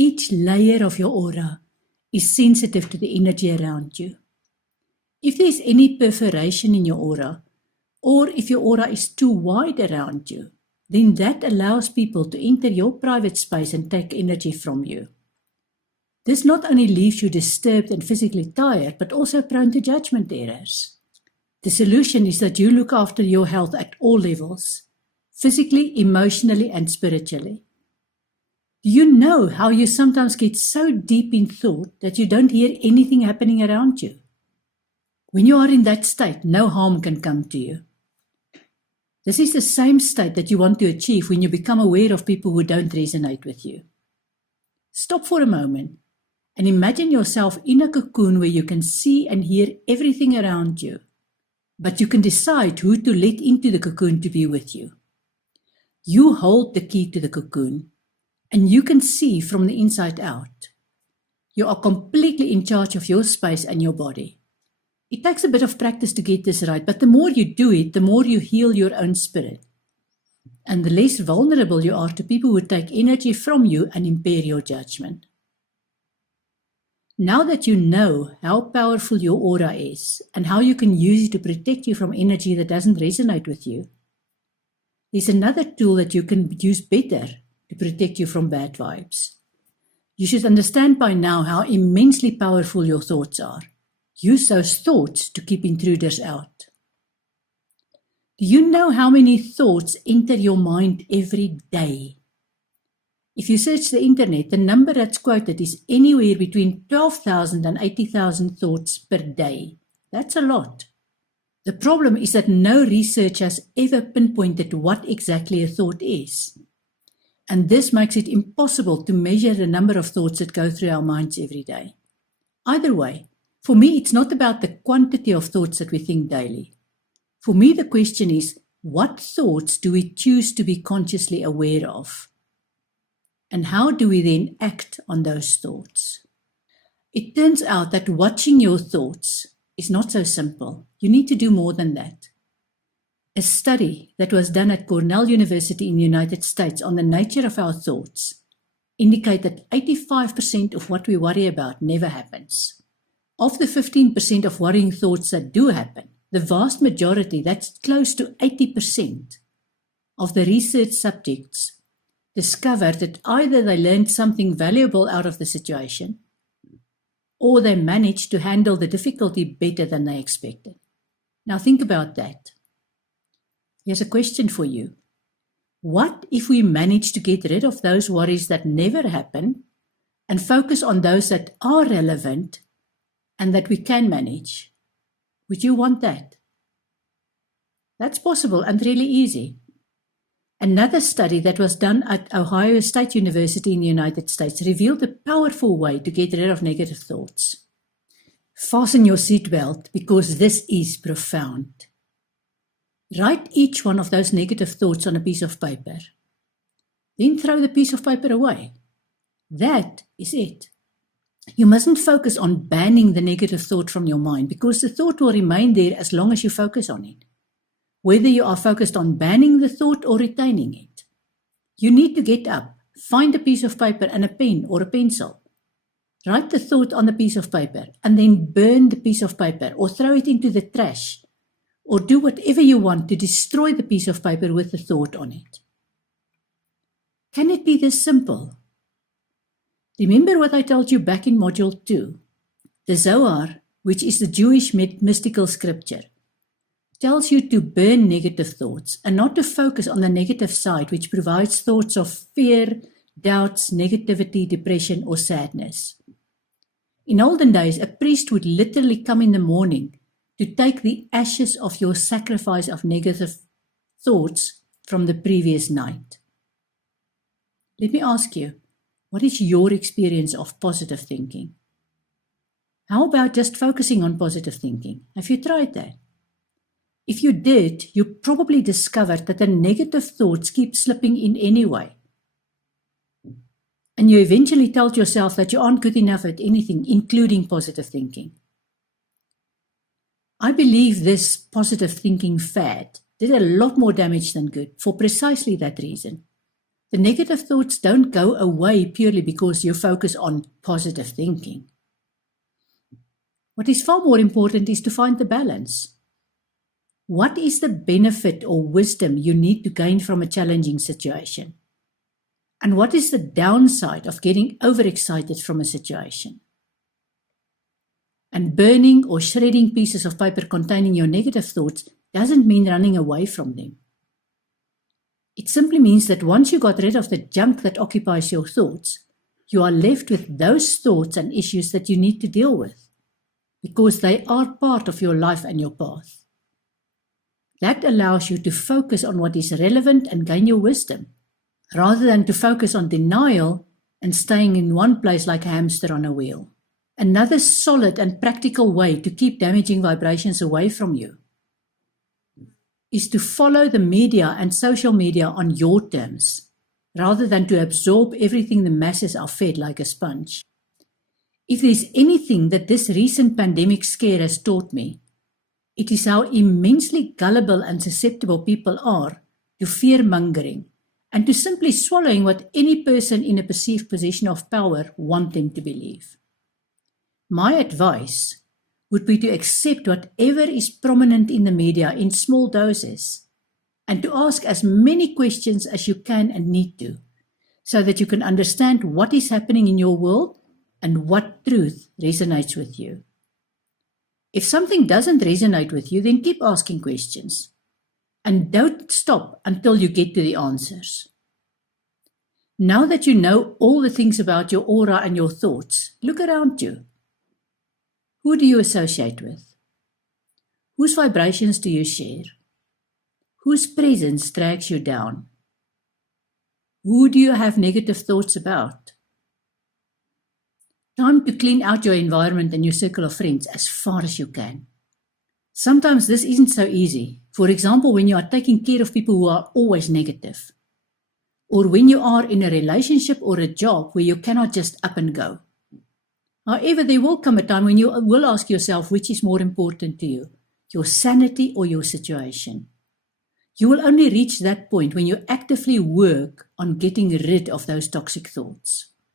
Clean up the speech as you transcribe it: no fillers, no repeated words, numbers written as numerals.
Each layer of your aura is sensitive to the energy around you. If there's any perforation in your aura, or if your aura is too wide around you, then that allows people to enter your private space and take energy from you. This not only leaves you disturbed and physically tired, but also prone to judgment errors. The solution is that you look after your health at all levels, physically, emotionally, and spiritually. Do you know how you sometimes get so deep in thought that you don't hear anything happening around you? When you are in that state, no harm can come to you. This is the same state that you want to achieve when you become aware of people who don't resonate with you. Stop for a moment and imagine yourself in a cocoon where you can see and hear everything around you, but you can decide who to let into the cocoon to be with you. You hold the key to the cocoon, and you can see from the inside out. You are completely in charge of your space and your body. It takes a bit of practice to get this right, but the more you do it, the more you heal your own spirit, and the less vulnerable you are to people who take energy from you and impair your judgment. Now that you know how powerful your aura is and how you can use it to protect you from energy that doesn't resonate with you, there's another tool that you can use better to protect you from bad vibes. You should understand by now how immensely powerful your thoughts are. Use those thoughts to keep intruders out. Do you know how many thoughts enter your mind every day? If you search the internet, the number that's quoted is anywhere between 12,000 and 80,000 thoughts per day. That's a lot. The problem is that no research has ever pinpointed what exactly a thought is. And this makes it impossible to measure the number of thoughts that go through our minds every day. Either way, for me, it's not about the quantity of thoughts that we think daily. For me, the question is, what thoughts do we choose to be consciously aware of? And how do we then act on those thoughts? It turns out that watching your thoughts is not so simple. You need to do more than that. A study that was done at Cornell University in the United States on the nature of our thoughts indicate that 85% of what we worry about never happens. Of the 15% of worrying thoughts that do happen, the vast majority, that's close to 80% of the research subjects, discovered that either they learned something valuable out of the situation or they managed to handle the difficulty better than they expected. Now think about that. Here's a question for you. What if we manage to get rid of those worries that never happen and focus on those that are relevant and that we can manage? Would you want that? That's possible and really easy. Another study that was done at Ohio State University in the United States revealed a powerful way to get rid of negative thoughts. Fasten your seatbelt because this is profound. Write each one of those negative thoughts on a piece of paper. Then throw the piece of paper away. That is it. You mustn't focus on banning the negative thought from your mind because the thought will remain there as long as you focus on it. Whether you are focused on banning the thought or retaining it. You need to get up, find a piece of paper and a pen or a pencil. Write the thought on the piece of paper and then burn the piece of paper or throw it into the trash or do whatever you want to destroy the piece of paper with the thought on it. Can it be this simple? Remember what I told you back in Module 2. The Zohar, which is the Jewish mystical scripture, tells you to burn negative thoughts and not to focus on the negative side, which provides thoughts of fear, doubts, negativity, depression, or sadness. In olden days, a priest would literally come in the morning to take the ashes of your sacrifice of negative thoughts from the previous night. Let me ask you, what is your experience of positive thinking? How about just focusing on positive thinking? Have you tried that? If you did, you probably discovered that the negative thoughts keep slipping in anyway. And you eventually told yourself that you aren't good enough at anything, including positive thinking. I believe this positive thinking fad did a lot more damage than good for precisely that reason. The negative thoughts don't go away purely because you focus on positive thinking. What is far more important is to find the balance. What is the benefit or wisdom you need to gain from a challenging situation? And what is the downside of getting overexcited from a situation? And burning or shredding pieces of paper containing your negative thoughts doesn't mean running away from them. It simply means that once you got rid of the junk that occupies your thoughts, you are left with those thoughts and issues that you need to deal with, because they are part of your life and your path. That allows you to focus on what is relevant and gain your wisdom, rather than to focus on denial and staying in one place like a hamster on a wheel. Another solid and practical way to keep damaging vibrations away from you is to follow the media and social media on your terms, rather than to absorb everything the masses are fed like a sponge. If there's anything that this recent pandemic scare has taught me, it is how immensely gullible and susceptible people are to fear-mongering and to simply swallowing what any person in a perceived position of power want them to believe. My advice would be to accept whatever is prominent in the media in small doses and to ask as many questions as you can and need to, so that you can understand what is happening in your world and what truth resonates with you. If something doesn't resonate with you, then keep asking questions and don't stop until you get to the answers. Now that you know all the things about your aura and your thoughts, look around you. Who do you associate with? Whose vibrations do you share? Whose presence drags you down? Who do you have negative thoughts about? Time to clean out your environment and your circle of friends as far as you can. Sometimes this isn't so easy. For example, when you are taking care of people who are always negative, or when you are in a relationship or a job where you cannot just up and go. However, there will come a time when you will ask yourself which is more important to you, your sanity or your situation. You will only reach that point when you actively work on getting rid of those toxic thoughts.